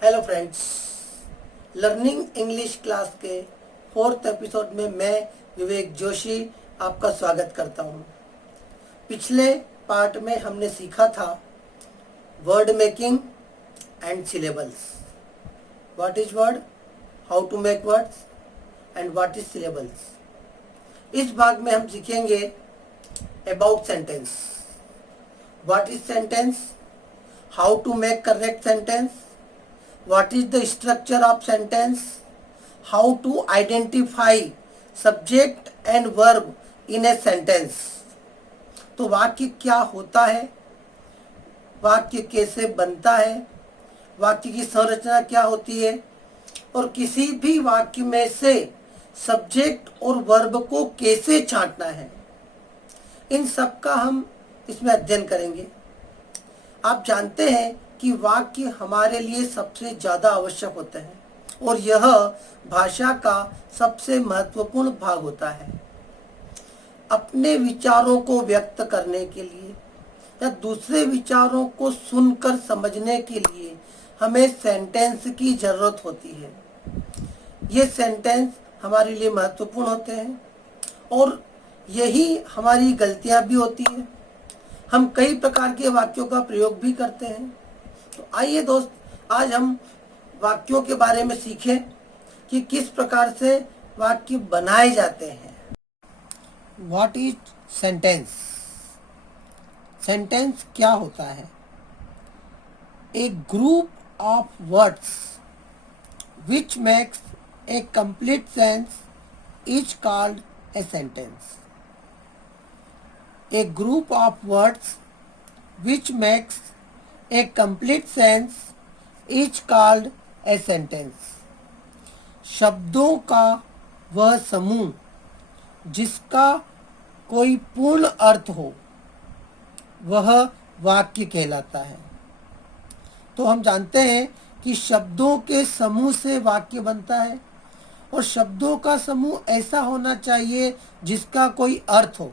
Hello friends, learning English class के 4th episode में मैं विवेक जोशी आपका स्वागत करता हूं। पिछले पार्ट में हमने सीखा था word making and syllables. What is word, how to make words and what is syllables. इस भाग में हम सीखेंगे about sentence. What is sentence, how to make correct sentence, what is the structure of sentence, how to identify subject and verb in a sentence। तो वाक्य क्या होता है, वाक्य कैसे बनता है, वाक्य की संरचना क्या होती है और किसी भी वाक्य में से सब्जेक्ट और वर्ब को कैसे छांटना है, इन सब का हम इसमें अध्ययन करेंगे। आप जानते हैं कि वाक्य हमारे लिए सबसे ज़्यादा आवश्यक होते हैं और यह भाषा का सबसे महत्वपूर्ण भाग होता है। अपने विचारों को व्यक्त करने के लिए या दूसरे विचारों को सुनकर समझने के लिए हमें सेंटेंस की ज़रूरत होती है। ये सेंटेंस हमारे लिए महत्वपूर्ण होते हैं और यही हमारी गलतियाँ भी होती हैं। हम कई प्रकार के वाक्यों का प्रयोग भी करते हैं। तो आइए दोस्त, आज हम वाक्यों के बारे में सीखें कि किस प्रकार से वाक्य बनाए जाते हैं। व्हाट इज सेंटेंस, सेंटेंस क्या होता है? A group of words which makes a complete sense is called a sentence. A group of words which makes a complete sense is called a sentence। शब्दों का वह समूह जिसका कोई पूर्ण अर्थ हो वह वाक्य कहलाता है। तो हम जानते हैं कि शब्दों के समूह से वाक्य बनता है और शब्दों का समूह ऐसा होना चाहिए जिसका कोई अर्थ हो।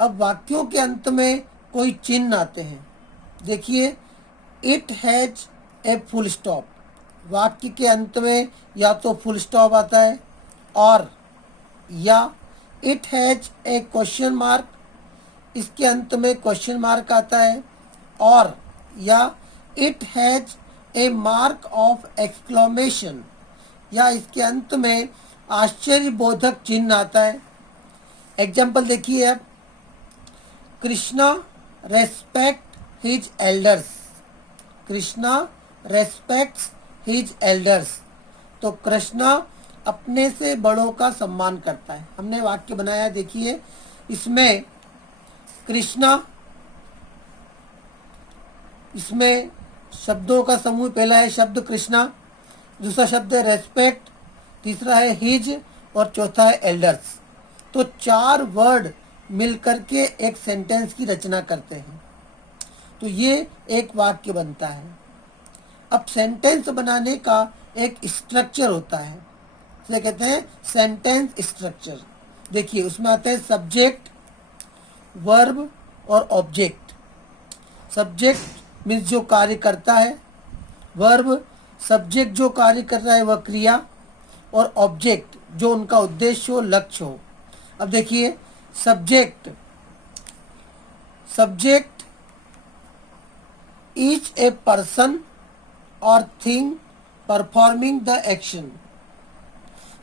अब वाक्यों के अंत में कोई चिन्ह आते हैं। देखिए, it has a full stop. वाक्य के अंत में या तो फुल स्टॉप आता है और या it has a question mark, इसके अंत में क्वेश्चन मार्क आता है, और या it has a mark of exclamation, या इसके अंत में आश्चर्यबोधक चिन्ह आता है। एग्जाम्पल देखिए अब, Krishna respect his elders. Krishna respects his elders. तो कृष्णा अपने से बड़ों का सम्मान करता है। हमने वाक्य बनाया, देखिए इसमें कृष्णा, इसमें शब्दों का समूह पहला है शब्द कृष्णा, दूसरा शब्द है रेस्पेक्ट, तीसरा है हिज और चौथा है एल्डर्स। तो 4 वर्ड मिलकर के एक सेंटेंस की रचना करते हैं। तो ये एक वाक्य बनता है। अब सेंटेंस बनाने का एक स्ट्रक्चर होता है, इसे कहते हैं सेंटेंस स्ट्रक्चर। देखिए उसमें आते हैं सब्जेक्ट, वर्ब और ऑब्जेक्ट। सब्जेक्ट मीन्स जो कार्य करता है, वर्ब सब्जेक्ट जो कार्य कर रहा है वह क्रिया, और ऑब्जेक्ट जो उनका उद्देश्य हो, लक्ष्य हो। अब देखिए subject, subject is a person और थिंग परफॉर्मिंग द एक्शन।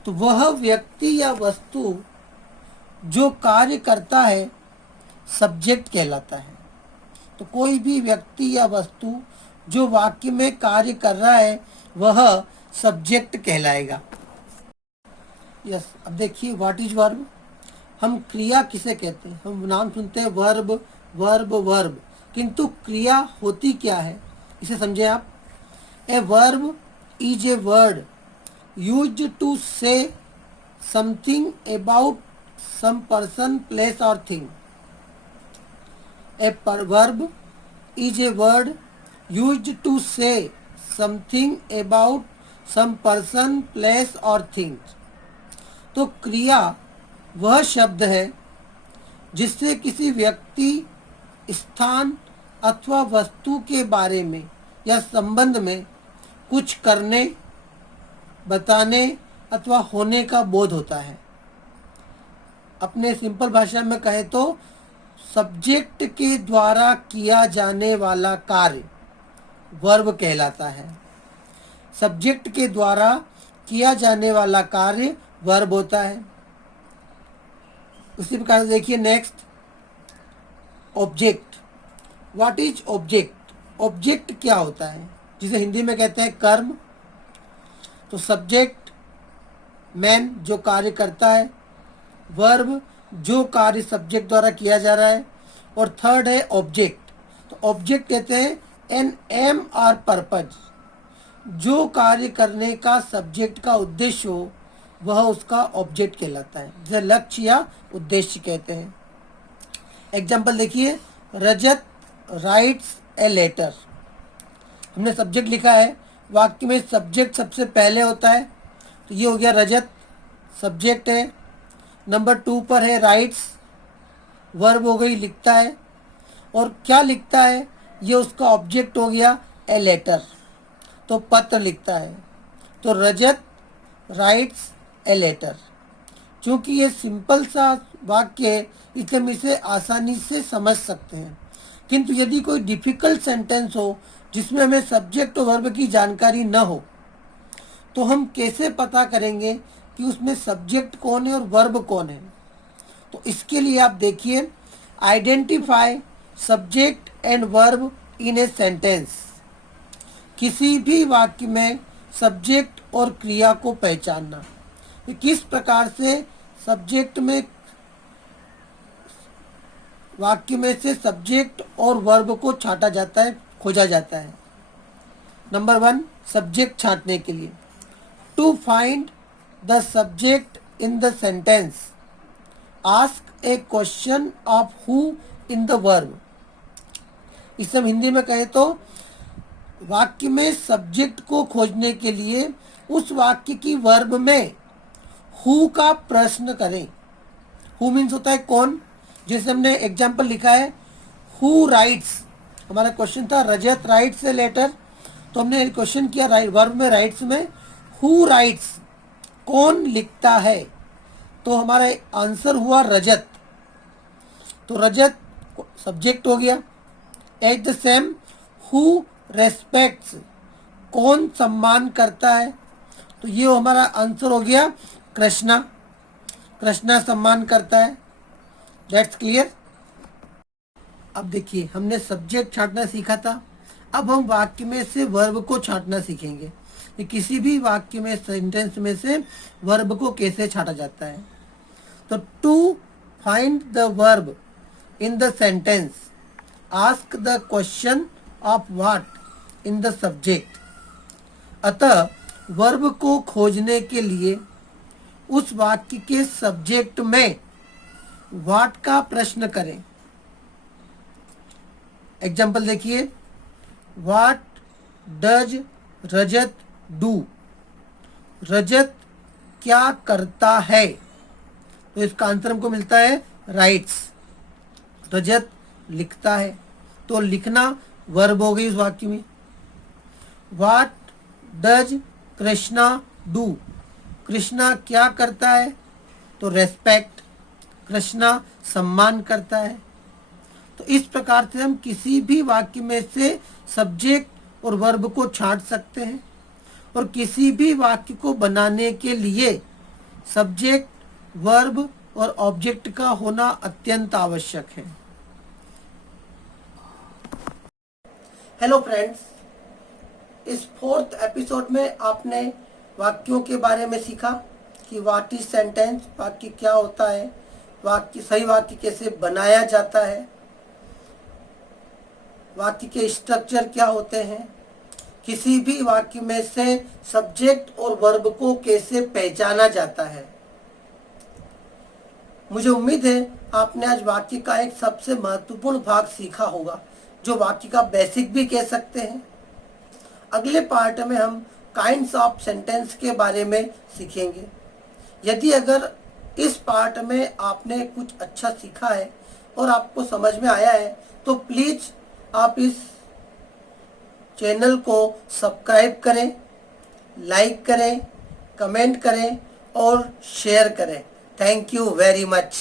तो वह व्यक्ति या वस्तु जो कार्य करता है सब्जेक्ट कहलाता है। तो कोई भी व्यक्ति या वस्तु जो वाक्य में कार्य कर रहा है वह सब्जेक्ट कहलाएगा। यस, अब देखिए व्हाट इज वर्ब। हम क्रिया किसे कहते हैं? हम नाम सुनते हैं वर्ब वर्ब वर्ब, किंतु क्रिया होती क्या है इसे समझें आप। A verb is a word used to say something about some person, place और thing. A verb is a word used to say something about some person, place और थिंग। तो क्रिया वह शब्द है जिससे किसी व्यक्ति, स्थान अथवा वस्तु के बारे में या संबंध में कुछ करने, बताने अथवा होने का बोध होता है। अपने सिंपल भाषा में कहे तो सब्जेक्ट के द्वारा किया जाने वाला कार्य वर्ब कहलाता है। सब्जेक्ट के द्वारा किया जाने वाला कार्य वर्ब होता है। उसी प्रकार से देखिए next, object. What is object? Object क्या होता है? जिसे हिंदी में कहते हैं कर्म। तो सब्जेक्ट मैन जो कार्य करता है, वर्ब जो कार्य सब्जेक्ट द्वारा किया जा रहा है, और थर्ड है ऑब्जेक्ट। तो ऑब्जेक्ट कहते हैं एन एम आर पर्पज, जो कार्य करने का सब्जेक्ट का उद्देश्य हो वह उसका ऑब्जेक्ट कहलाता है, जिसे लक्ष्य या उद्देश्य कहते हैं। एग्जाम्पल देखिए, रजत राइट्स ए लेटर। हमने सब्जेक्ट लिखा है, वाक्य में सब्जेक्ट सबसे पहले होता है, तो ये हो गया रजत, सब्जेक्ट है। नंबर 2 पर है राइट्स, वर्ब हो गई लिखता है, और क्या लिखता है ये उसका ऑब्जेक्ट हो गया ए लेटर, तो पत्र लिखता है। तो रजत राइट्स ए लेटर। क्योंकि ये सिंपल सा वाक्य है इसलिए हम इसे आसानी से समझ सकते हैं, किंतु यदि कोई डिफिकल्ट सेंटेंस हो जिसमें हमें सब्जेक्ट और वर्ब की जानकारी न हो तो हम कैसे पता करेंगे कि उसमें सब्जेक्ट कौन है और वर्ब कौन है? तो इसके लिए आप देखिए, identify subject and verb in a sentence. किसी भी वाक्य में सब्जेक्ट और क्रिया को पहचानना, कि किस प्रकार से सब्जेक्ट में, वाक्य में से सब्जेक्ट और वर्ब को छांटा जाता है, खोजा जाता है। नंबर 1, सब्जेक्ट छांटने के लिए, to find the subject in the sentence ask a question of who in the verb. इसे हम हिंदी में कहें तो वाक्य में सब्जेक्ट को खोजने के लिए उस वाक्य की वर्ब में हु का प्रश्न करें। हु मीन्स होता है कौन, जैसे हमने एग्जाम्पल लिखा है हु राइट्स, हमारा क्वेश्चन था रजत राइट्स ए लेटर, तो हमने क्वेश्चन किया राइट, वर्ब में राइट्स में हु राइट्स, कौन लिखता है, तो हमारा आंसर हुआ रजत। तो रजत सब्जेक्ट हो गया। At the same, who respects, कौन सम्मान करता है, तो ये हमारा आंसर हो गया कृष्णा। कृष्णा सम्मान करता है। That's clear. अब देखिए, हमने सब्जेक्ट छांटना सीखा था, अब हम वाक्य में से वर्ब को छांटना सीखेंगे कि किसी भी वाक्य में, सेंटेंस में से वर्ब को कैसे छांटा जाता है। तो to find the verb in the sentence ask the question of what in the subject. अतः वर्ब को खोजने के लिए उस वाक्य के सब्जेक्ट में व्हाट का प्रश्न करें। एग्जाम्पल देखिए, व्हाट डज रजत डू, रजत क्या करता है, तो इसका आंसर हमको मिलता है राइट्स। रजत लिखता है, तो लिखना वर्ब हो गई उस वाक्य में। What does Krishna do, Krishna क्या करता है, तो रेस्पेक्ट, कृष्णा सम्मान करता है। तो इस प्रकार से हम किसी भी वाक्य में से सब्जेक्ट और वर्ब को छांट सकते हैं, और किसी भी वाक्य को बनाने के लिए सब्जेक्ट, वर्ब और ऑब्जेक्ट का होना अत्यंत आवश्यक है। हेलो फ्रेंड्स, इस 4th एपिसोड में आपने वाक्यों के बारे में सीखा कि व्हाट इज सेंटेंस, वाक्य क्या होता है, वाक्य, सही वाक्य कैसे बनाया जाता है, वाक्य के स्ट्रक्चर क्या होते हैं, किसी भी वाक्य में से सब्जेक्ट और वर्ब को कैसे पहचाना जाता है। मुझे उम्मीद है आपने आज वाक्य का एक सबसे महत्वपूर्ण भाग सीखा होगा, जो वाक्य का बेसिक भी कह सकते हैं। अगले पार्ट में हम काइंड्स ऑफ सेंटेंस के बारे में सीखेंगे। यदि अगर इस पार्ट में आपने कुछ अच्छा सीखा है और आपको समझ में आया है तो प्लीज़ आप इस चैनल को सब्सक्राइब करें, लाइक करें, कमेंट करें और शेयर करें। Thank you very much.